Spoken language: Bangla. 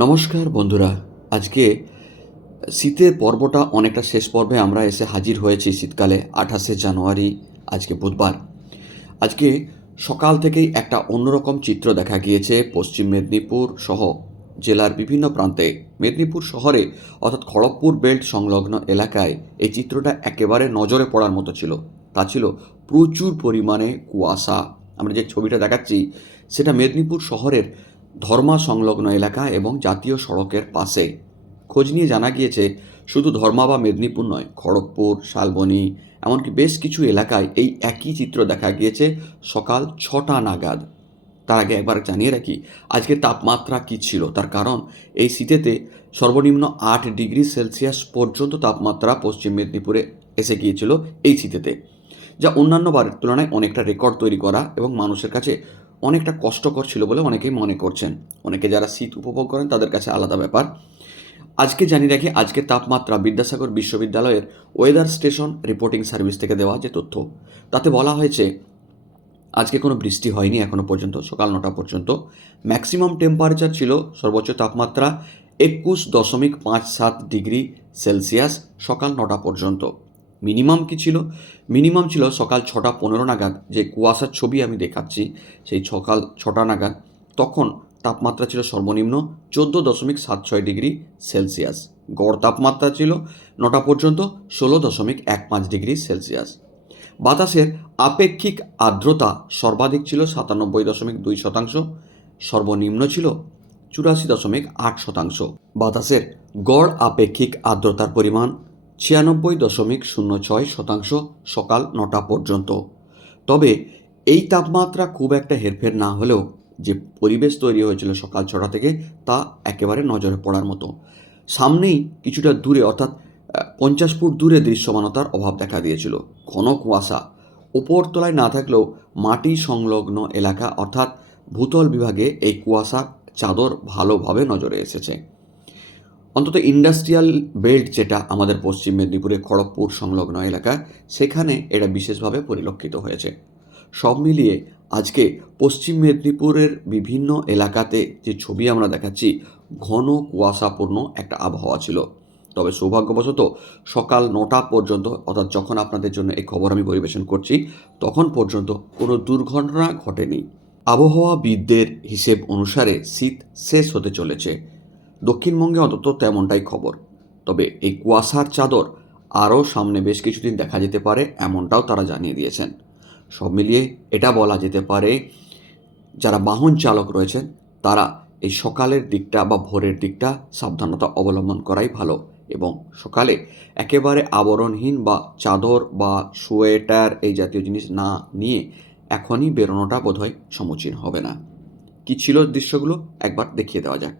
নমস্কার বন্ধুরা। আজকে শীতের পর্বটা অনেকটা শেষ পর্বে আমরা এসে হাজির হয়েছি শীতকালে। 28শে জানুয়ারি, আজকে বুধবার। আজকে সকাল থেকেই একটা অন্যরকম চিত্র দেখা গিয়েছে পশ্চিম মেদিনীপুর সহ জেলার বিভিন্ন প্রান্তে। মেদিনীপুর শহরে অর্থাৎ খড়গপুর বেল্ট সংলগ্ন এলাকায় এই চিত্রটা একেবারে নজরে পড়ার মতো ছিল। তা ছিল প্রচুর পরিমাণে কুয়াশা। আমরা যে ছবিটা দেখাচ্ছি সেটা মেদিনীপুর শহরের ধর্মা সংলগ্ন এলাকা এবং জাতীয় সড়কের পাশে। খোঁজ নিয়ে জানা গিয়েছে শুধু ধর্মা বা মেদিনীপুর নয়, খড়গপুর, শালবনী, এমনকি বেশ কিছু এলাকায় এই একই চিত্র দেখা গিয়েছে সকাল 6টা নাগাদ। তার আগে একবার জানিয়ে রাখি আজকের তাপমাত্রা কী ছিল। তার কারণ এই শীতেতে সর্বনিম্ন 8 ডিগ্রি সেলসিয়াস পর্যন্ত তাপমাত্রা পশ্চিম মেদিনীপুরে এসে গিয়েছিল এই শীতেতে, যা অন্যান্য বারের তুলনায় অনেকটা রেকর্ড তৈরি করা এবং মানুষের কাছে অনেকটা কষ্টকর ছিল বলে অনেকেই মনে করছেন। অনেকে যারা শীত উপভোগ করেন তাদের কাছে আলাদা ব্যাপার। আজকে জানিয়ে রাখি আজকের তাপমাত্রা বিদ্যাসাগর বিশ্ববিদ্যালয়ের ওয়েদার স্টেশন রিপোর্টিং সার্ভিস থেকে দেওয়া যে তথ্য, তাতে বলা হয়েছে আজকে কোনো বৃষ্টি হয়নি এখনও পর্যন্ত সকাল 9টা পর্যন্ত। ম্যাক্সিমাম টেম্পারেচার ছিল সর্বোচ্চ তাপমাত্রা 21.57 ডিগ্রি সেলসিয়াস সকাল 9টা পর্যন্ত। মিনিমাম কি ছিল? মিনিমাম ছিল সকাল 6টা 15 নাগাদ, যে কুয়াশার ছবি আমি দেখাচ্ছি সেই সকাল 6টা নাগাদ। তখন তাপমাত্রা ছিল সর্বনিম্ন 14.76 ডিগ্রি সেলসিয়াস। গড় তাপমাত্রা ছিল 9টা পর্যন্ত 16.15 ডিগ্রি সেলসিয়াস। বাতাসের আপেক্ষিক আর্দ্রতা সর্বাধিক ছিল 97.2%, সর্বনিম্ন ছিল 84.8%। বাতাসের গড় আপেক্ষিক আর্দ্রতার পরিমাণ 96.06% সকাল 9টা পর্যন্ত। তবে এই তাপমাত্রা খুব একটা হেরফের না হলেও যে পরিবেশ তৈরি হয়েছিল সকাল 6টা থেকে তা একেবারে নজরে পড়ার মতো। সামনেই কিছুটা দূরে অর্থাৎ 50 ফুট দূরে দৃশ্যমানতার অভাব দেখা দিয়েছিল। ঘন কুয়াশা উপরতলায় না থাকলেও মাটি সংলগ্ন এলাকা অর্থাৎ ভূতল বিভাগে এই কুয়াশার চাদর ভালোভাবে নজরে এসেছে। অন্তত ইন্ডাস্ট্রিয়াল বেল্ট, যেটা আমাদের পশ্চিম মেদিনীপুরে খড়গপুর সংলগ্ন এলাকা, সেখানে এটা বিশেষভাবে পরিলক্ষিত হয়েছে। সব মিলিয়ে আজকে পশ্চিম মেদিনীপুরের বিভিন্ন এলাকাতে যে ছবি আমরা দেখাচ্ছি, ঘন কুয়াশাপূর্ণ একটা আবহাওয়া ছিল। তবে সৌভাগ্যবশত সকাল 9টা পর্যন্ত, অর্থাৎ যখন আপনাদের জন্য এই খবর আমি পরিবেশন করছি তখন পর্যন্ত কোনো দুর্ঘটনা ঘটেনি। আবহাওয়াবিদদের হিসেব অনুসারে শীত শেষ হতে চলেছে দক্ষিণবঙ্গে, অন্তত তেমনটাই খবর। তবে এই কুয়াশার চাদর আরও সামনে বেশ কিছুদিন দেখা যেতে পারে, এমনটাও তারা জানিয়ে দিয়েছেন। সব মিলিয়ে এটা বলা যেতে পারে যারা বাহন চালক রয়েছেন তারা এই সকালের দিকটা বা ভোরের দিকটা সাবধানতা অবলম্বন করাই ভালো, এবং সকালে একেবারে আবরণহীন বা চাদর বা সোয়েটার এই জাতীয় জিনিস না নিয়ে এখনই বেরোনোটা বোধহয় সমীচীন হবে না। কী ছিল দৃশ্যগুলো একবার দেখিয়ে দেওয়া যাক।